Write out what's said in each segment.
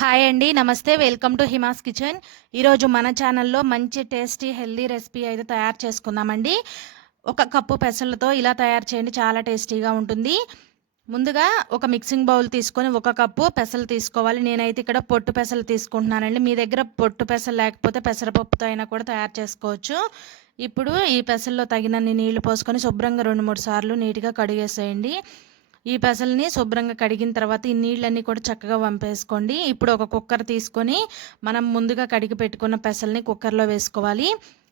Hi అండి నమస్తే. Welcome to Hima's kitchen. ఈరోజు మన ఛానల్లో మంచి టేస్టీ హెల్దీ రెసిపీ అయితే తయారు చేసుకుందామండి. ఒక కప్పు పెసలతో ఇలా తయారు చేయండి చాలా టేస్టీగా ఉంటుంది. ముందుగా ఒక మిక్సింగ్ బౌల్ తీసుకొని ఒక కప్పు పెసలు తీసుకోవాలి. నేనైతే ఇక్కడ పొట్టు పెసలు తీసుకుంటున్నానండి. మీ దగ్గర పొట్టు పెసలు లేకపోతే పెసరపప్పుతో అయినా కూడా తయారు చేసుకోవచ్చు. ఇప్పుడు ఈ పెసల్లో తగినన్ని నీళ్ళు పోసుకొని శుభ్రంగా రెండు మూడు సార్లు నీట్గా కడిగేసేయండి. ఈ పెసల్ని శుభ్రంగా కడిగిన తర్వాత ఈ నీళ్ళన్నీ కూడా చక్కగా వంపేసుకోండి. ఇప్పుడు ఒక కుక్కర్ తీసుకొని మనం ముందుగా కడిగి పెట్టుకున్న పెసల్ని కుక్కర్లో వేసుకోవాలి.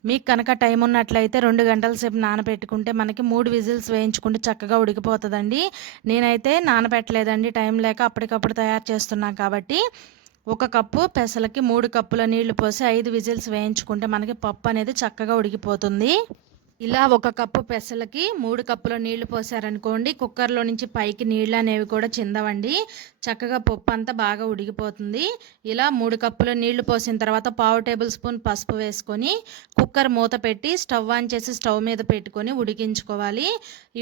మీకు కనుక టైం ఉన్నట్లయితే రెండు గంటల సేపు నానబెట్టుకుంటే మనకి మూడు విజిల్స్ వేయించుకుంటే చక్కగా ఉడికిపోతుందండి. నేనైతే నానబెట్టలేదండి టైం లేక అప్పటికప్పుడు తయారు చేస్తున్నాను కాబట్టి. ఒక కప్పు పెసలకి మూడు కప్పుల నీళ్ళు పోసి ఐదు విజిల్స్ వేయించుకుంటే మనకి పప్పు అనేది చక్కగా ఉడికిపోతుంది. ఇలా ఒక కప్పు పెసలకి మూడు కప్పుల నీళ్ళు పోసారనుకోండి కుక్కర్లో నుంచి పైకి నీళ్ళు అనేవి కూడా చిందవండి. చక్కగా పప్పు అంతా బాగా ఉడికిపోతుంది. ఇలా మూడు కప్పుల నీళ్ళు పోసిన తర్వాత పావు టేబుల్ స్పూన్ పసుపు వేసుకొని కుక్కర్ మూత పెట్టి స్టవ్ ఆన్ చేసి స్టవ్ మీద పెట్టుకొని ఉడికించుకోవాలి.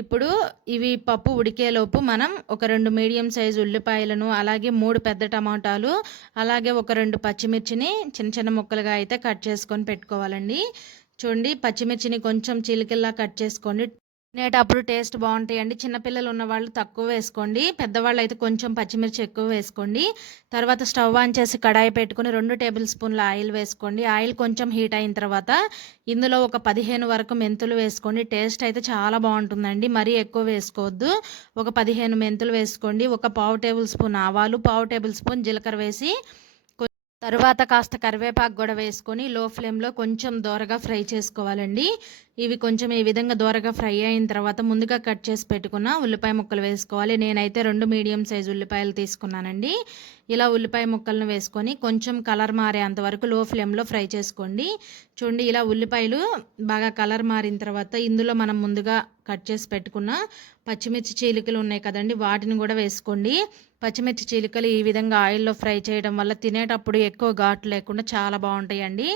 ఇప్పుడు ఇవి పప్పు ఉడికేలోపు మనం ఒక రెండు మీడియం సైజు ఉల్లిపాయలను అలాగే మూడు పెద్ద టమాటాలు అలాగే ఒక రెండు పచ్చిమిర్చిని చిన్న చిన్న ముక్కలుగా అయితే కట్ చేసుకొని పెట్టుకోవాలండి. చూడండి పచ్చిమిర్చిని కొంచెం చిలికల్లా కట్ చేసుకోండి. తినేటప్పుడు టేస్ట్ బాగుంటాయండి. చిన్నపిల్లలు ఉన్న వాళ్ళు తక్కువ వేసుకోండి. పెద్దవాళ్ళు అయితే కొంచెం పచ్చిమిర్చి ఎక్కువ వేసుకోండి. తర్వాత స్టవ్ ఆన్ చేసి కడాయి పెట్టుకుని రెండు టేబుల్ స్పూన్ల ఆయిల్ వేసుకోండి. ఆయిల్ కొంచెం హీట్ అయిన తర్వాత ఇందులో ఒక పదిహేను వరకు మెంతులు వేసుకోండి. టేస్ట్ అయితే చాలా బాగుంటుందండి. మరీ ఎక్కువ వేసుకోవద్దు. ఒక పదిహేను మెంతులు వేసుకోండి. ఒక పావు టేబుల్ స్పూన్ ఆవాలు పావు టేబుల్ స్పూన్ జీలకర్ర వేసి తరువాత కాస్త కరివేపాకు కూడా వేసుకొని లో ఫ్లేమ్లో కొంచెం దోరగా ఫ్రై చేసుకోవాలండి. ఇవి కొంచెం ఈ విధంగా దోరగా ఫ్రై అయిన తర్వాత ముందుగా కట్ చేసి పెట్టుకున్న ఉల్లిపాయ ముక్కలు వేసుకోవాలి. నేనైతే రెండు మీడియం సైజు ఉల్లిపాయలు తీసుకున్నానండి. ఇలా ఉల్లిపాయ ముక్కలను వేసుకొని కొంచెం కలర్ మారేంత వరకు లో ఫ్లేమ్లో ఫ్రై చేసుకోండి. చూడండి ఇలా ఉల్లిపాయలు బాగా కలర్ మారిన తర్వాత ఇందులో మనం ముందుగా కట్ చేసి పెట్టుకున్న పచ్చిమిర్చి చీలికలు ఉన్నాయి కదండి వాటిని కూడా వేసుకోండి. పచ్చిమిర్చి చీలికలు ఈ విధంగా ఆయిల్లో ఫ్రై చేయడం వల్ల తినేటప్పుడు ఎక్కువ ఘాటు లేకుండా చాలా బాగుంటాయండి.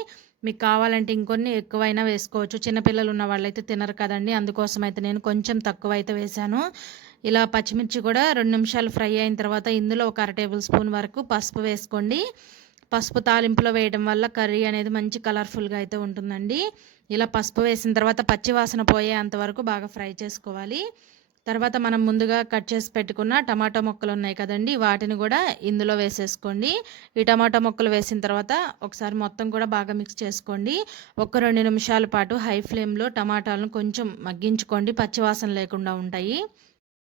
మీకు కావాలంటే ఇంకొన్ని ఎక్కువైనా వేసుకోవచ్చు. చిన్నపిల్లలు ఉన్న వాళ్ళైతే తినరు కదండి అందుకోసం అయితే నేను కొంచెం తక్కువ అయితే వేశాను. ఇలా పచ్చిమిర్చి కూడా రెండు నిమిషాలు ఫ్రై అయిన తర్వాత ఇందులో ఒక అర టేబుల్ స్పూన్ వరకు పసుపు వేసుకోండి. పసుపు తాలింపులో వేయడం వల్ల కర్రీ అనేది మంచి కలర్ఫుల్గా అయితే ఉంటుందండి. ఇలా పసుపు వేసిన తర్వాత పచ్చివాసన పోయేంత వరకు బాగా ఫ్రై చేసుకోవాలి. తర్వాత మనం ముందుగా కట్ చేసి పెట్టుకున్న టమాటా మొక్కలు ఉన్నాయి కదండి వాటిని కూడా ఇందులో వేసేసుకోండి. ఈ టమాటా మొక్కలు వేసిన తర్వాత ఒకసారి మొత్తం కూడా బాగా మిక్స్ చేసుకోండి. ఒక రెండు నిమిషాల పాటు హై ఫ్లేమ్లో టమాటాలను కొంచెం మగ్గించుకోండి పచ్చివాసన లేకుండా ఉంటాయి.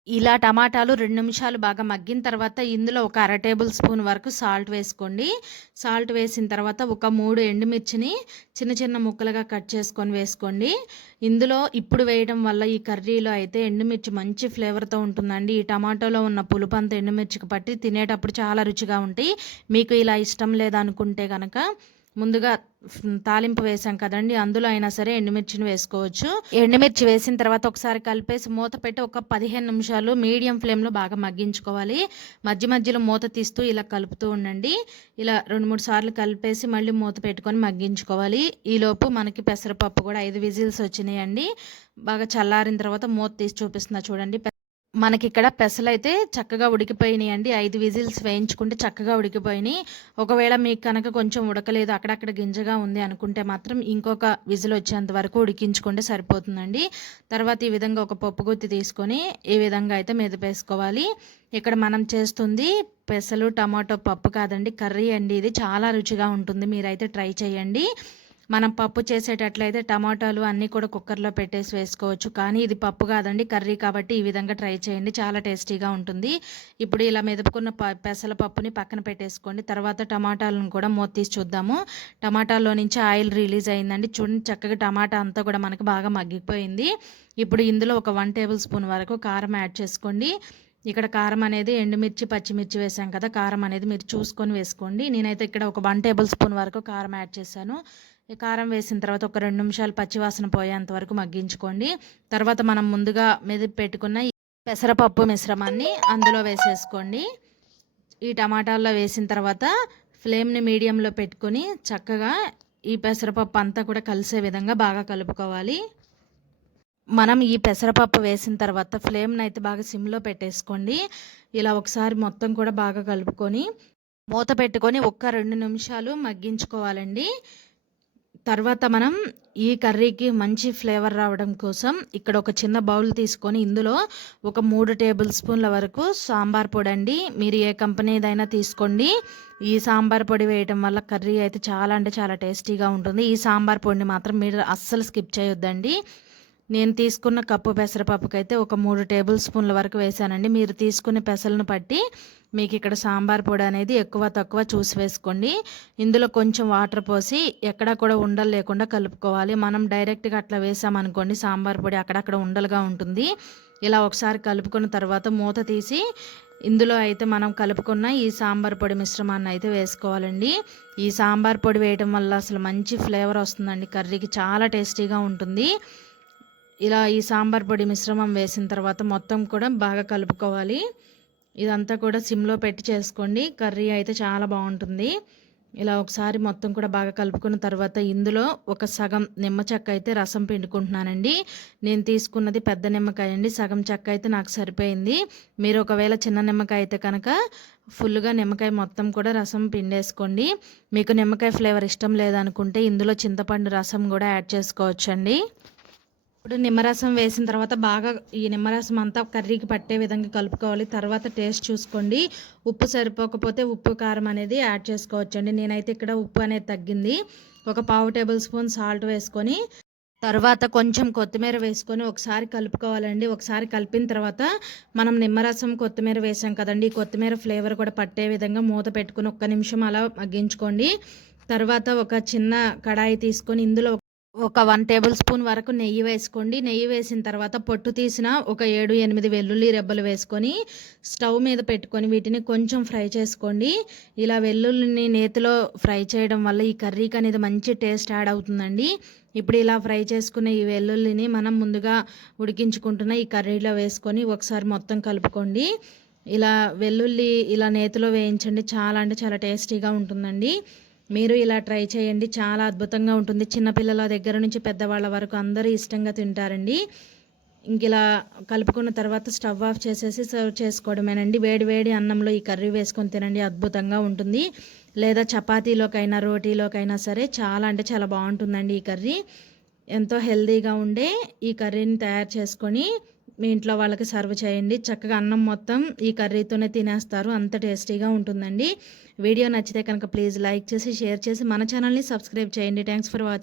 ఇలా టమాటాలు రెండు నిమిషాలు బాగా మగ్గిన తర్వాత ఇందులో ఒక అర టేబుల్ స్పూన్ వరకు సాల్ట్ వేసుకోండి. సాల్ట్ వేసిన తర్వాత ఒక మూడు ఎండుమిర్చిని చిన్న చిన్న ముక్కలుగా కట్ చేసుకొని వేసుకోండి. ఇందులో ఇప్పుడు వేయడం వల్ల ఈ కర్రీలో అయితే ఎండుమిర్చి మంచి ఫ్లేవర్తో ఉంటుందండి. ఈ టమాటోలో ఉన్న పులుపు అంతా ఎండుమిర్చికి పట్టి తినేటప్పుడు చాలా రుచిగా ఉంటాయి. మీకు ఇలా ఇష్టం లేదనుకుంటే కనుక ముందుగా తాలింపు వేసాం కదండి. అందులో అయినా సరే ఎండుమిర్చిని వేసుకోవచ్చు. ఎండుమిర్చి వేసిన తర్వాత ఒకసారి కలిపేసి మూత పెట్టి ఒక పదిహేను నిమిషాలు మీడియం ఫ్లేమ్లో బాగా మగ్గించుకోవాలి. మధ్య మధ్యలో మూత తీస్తూ ఇలా కలుపుతూ ఉండండి. ఇలా రెండు మూడు సార్లు కలిపేసి మళ్ళీ మూత పెట్టుకొని మగ్గించుకోవాలి. ఈలోపు మనకి పెసరపప్పు కూడా ఐదు విజిల్స్ వచ్చినాయండి. బాగా చల్లారిన తర్వాత మూత తీసి చూపిస్తున్నా చూడండి. మనకి ఇక్కడ పెసలు అయితే చక్కగా ఉడికిపోయినాయి అండి ఐదు విజిల్స్ వేయించుకుంటే చక్కగా ఉడికిపోయినాయి. ఒకవేళ మీకు కనుక కొంచెం ఉడకలేదు అక్కడక్కడ గింజగా ఉంది అనుకుంటే మాత్రం ఇంకొక విజిల్ వచ్చేంత వరకు ఉడికించుకుంటే సరిపోతుందండి. తర్వాత ఈ విధంగా ఒక పప్పు గుత్తి తీసుకొని ఈ విధంగా అయితే మెదిపేసుకోవాలి ఇక్కడ మనం చేస్తుంది పెసలు టమాటో పప్పు కాదండి కర్రీ అండి. ఇది చాలా రుచిగా ఉంటుంది. మీరైతే ట్రై చేయండి. మనం పప్పు చేసేటట్లయితే టమాటాలు అన్నీ కూడా కుక్కర్లో పెట్టేసి వేసుకోవచ్చు. కానీ ఇది పప్పు కాదండి కర్రీ కాబట్టి ఈ విధంగా ట్రై చేయండి. చాలా టేస్టీగా ఉంటుంది. ఇప్పుడు ఇలా మెదుపుకున్న ప పెసల పప్పుని పక్కన పెట్టేసుకోండి. తర్వాత టమాటాలను కూడా మూత తీసి చూద్దాము. టమాటాల్లో నుంచి ఆయిల్ రిలీజ్ అయిందండి. చూడండి చక్కగా టమాటా అంతా కూడా మనకి బాగా మగ్గిపోయింది. ఇప్పుడు ఇందులో ఒక వన్ టేబుల్ స్పూన్ వరకు కారం యాడ్ చేసుకోండి. ఇక్కడ కారం అనేది ఎండుమిర్చి పచ్చిమిర్చి వేసాం కదా కారం అనేది మీరు చూసుకొని వేసుకోండి. నేనైతే ఇక్కడ ఒక వన్ టేబుల్ స్పూన్ వరకు కారం యాడ్ చేశాను. కారం వేసిన తర్వాత ఒక రెండు నిమిషాలు పచ్చివాసన పోయేంత వరకు మగ్గించుకోండి. తర్వాత మనం ముందుగా మెదిపి పెట్టుకున్న పెసరపప్పు మిశ్రమాన్ని అందులో వేసేసుకోండి. ఈ టమాటాల్లో వేసిన తర్వాత ఫ్లేమ్ని మీడియంలో పెట్టుకొని చక్కగా ఈ పెసరపప్పు అంతా కూడా కలిసే విధంగా బాగా కలుపుకోవాలి. మనం ఈ పెసరపప్పు వేసిన తర్వాత ఫ్లేమ్ని అయితే బాగా సిమ్లో పెట్టేసుకోండి. ఇలా ఒకసారి మొత్తం కూడా బాగా కలుపుకొని మూత పెట్టుకొని ఒక్క రెండు నిమిషాలు మగ్గించుకోవాలండి. తర్వాత మనం ఈ కర్రీకి మంచి ఫ్లేవర్ రావడం కోసం ఇక్కడ ఒక చిన్న బౌల్ తీసుకొని ఇందులో ఒక మూడు టేబుల్ స్పూన్ల వరకు సాంబార్ పొడి అండి. మీరు ఏ కంపెనీదైనా తీసుకోండి. ఈ సాంబార్ పొడి వేయటం వల్ల కర్రీ అయితే చాలా అంటే చాలా టేస్టీగా ఉంటుంది. ఈ సాంబార్ పొడిని మాత్రం మీరు అస్సలు స్కిప్ చేయొద్దండి. నేను తీసుకున్న కప్పు పెసరపప్పుకైతే ఒక మూడు టేబుల్ స్పూన్ల వరకు వేశానండి. మీరు తీసుకునే పెసలను పట్టి మీకు ఇక్కడ సాంబార్ పొడి అనేది ఎక్కువ తక్కువ చూసి వేసుకోండి. ఇందులో కొంచెం వాటర్ పోసి ఎక్కడ కూడా ఉండలు లేకుండా కలుపుకోవాలి. మనం డైరెక్ట్గా అట్లా వేసామనుకోండి సాంబార్ పొడి అక్కడక్కడ ఉండలుగా ఉంటుంది. ఇలా ఒకసారి కలుపుకున్న తర్వాత మూత తీసి ఇందులో అయితే మనం కలుపుకున్న ఈ సాంబార్ పొడి మిశ్రమాన్ని అయితే వేసుకోవాలండి. ఈ సాంబార్ పొడి వేయడం వల్ల అసలు మంచి ఫ్లేవర్ వస్తుందండి. కర్రీకి చాలా టేస్టీగా ఉంటుంది. ఇలా ఈ సాంబార్ పొడి మిశ్రమం వేసిన తర్వాత మొత్తం కూడా బాగా కలుపుకోవాలి. ఇదంతా కూడా సిమ్లో పెట్టి చేసుకోండి. కర్రీ అయితే చాలా బాగుంటుంది. ఇలా ఒకసారి మొత్తం కూడా బాగా కలుపుకున్న తర్వాత ఇందులో ఒక సగం నిమ్మ చెక్క అయితే రసం పిండుకుంటున్నానండి. నేను తీసుకున్నది పెద్ద నిమ్మకాయ అండి. సగం చెక్క అయితే నాకు సరిపోయింది. మీరు ఒకవేళ చిన్న నిమ్మకాయ అయితే కనుక ఫుల్గా నిమ్మకాయ మొత్తం కూడా రసం పిండేసుకోండి. మీకు నిమ్మకాయ ఫ్లేవర్ ఇష్టం లేదనుకుంటే ఇందులో చింతపండు రసం కూడా యాడ్ చేసుకోవచ్చండి. ఇప్పుడు నిమ్మరసం వేసిన తర్వాత బాగా ఈ నిమ్మరసం అంతా కర్రీకి పట్టే విధంగా కలుపుకోవాలి. తర్వాత టేస్ట్ చూసుకోండి. ఉప్పు సరిపోకపోతే ఉప్పు కారం అనేది యాడ్ చేసుకోవచ్చండి. నేనైతే ఇక్కడ ఉప్పు అనేది తగ్గింది. ఒక పావు టేబుల్ స్పూన్ సాల్ట్ వేసుకొని తర్వాత కొంచెం కొత్తిమీర వేసుకొని ఒకసారి కలుపుకోవాలండి. ఒకసారి కలిపిన తర్వాత మనం నిమ్మరసం కొత్తిమీర వేసాం కదండి. ఈ కొత్తిమీర ఫ్లేవర్ కూడా పట్టే విధంగా మూత పెట్టుకుని ఒక్క నిమిషం అలా మగ్గించుకోండి. తర్వాత ఒక చిన్న కడాయి తీసుకొని ఇందులో ఒక వన్ టేబుల్ స్పూన్ వరకు నెయ్యి వేసుకోండి. నెయ్యి వేసిన తర్వాత పొట్టు తీసిన ఒక ఏడు ఎనిమిది వెల్లుల్లి రెబ్బలు వేసుకొని స్టవ్ మీద పెట్టుకొని వీటిని కొంచెం ఫ్రై చేసుకోండి. ఇలా వెల్లుల్లిని నేతిలో ఫ్రై చేయడం వల్ల ఈ కర్రీకి అనేది మంచి టేస్ట్ యాడ్ అవుతుందండి. ఇప్పుడు ఇలా ఫ్రై చేసుకున్న ఈ వెల్లుల్లిని మనం ముందుగా ఉడికించుకుంటున్న ఈ కర్రీలో వేసుకొని ఒకసారి మొత్తం కలుపుకోండి. ఇలా వెల్లుల్లి ఇలా నేతిలో వేయించండి. చాలా అంటే చాలా టేస్టీగా ఉంటుందండి. మీరు ఇలా ట్రై చేయండి. చాలా అద్భుతంగా ఉంటుంది. చిన్నపిల్లల దగ్గర నుంచి పెద్దవాళ్ళ వరకు అందరూ ఇష్టంగా తింటారండి. ఇంక ఇలా కలుపుకున్న తర్వాత స్టవ్ ఆఫ్ చేసేసి సర్వ్ చేసుకోవడమేనండి. వేడి వేడి అన్నంలో ఈ కర్రీ వేసుకొని తినండి. అద్భుతంగా ఉంటుంది. లేదా చపాతీలోకైనా రోటీలోకైనా సరే చాలా అంటే చాలా బాగుంటుందండి ఈ కర్రీ. ఎంతో హెల్తీగా ఉండే ఈ కర్రీని తయారు చేసుకొని మీ ఇంట్లో వాళ్ళకి సర్వ్ చేయండి. చక్కగా అన్నం మొత్తం ఈ కర్రీతోనే తినేస్తారు. అంత టేస్టీగా ఉంటుందండి. వీడియో నచ్చితే కనుక ప్లీజ్ లైక్ చేసి షేర్ చేసి మన ఛానల్ని సబ్స్క్రైబ్ చేయండి. Thanks for watching.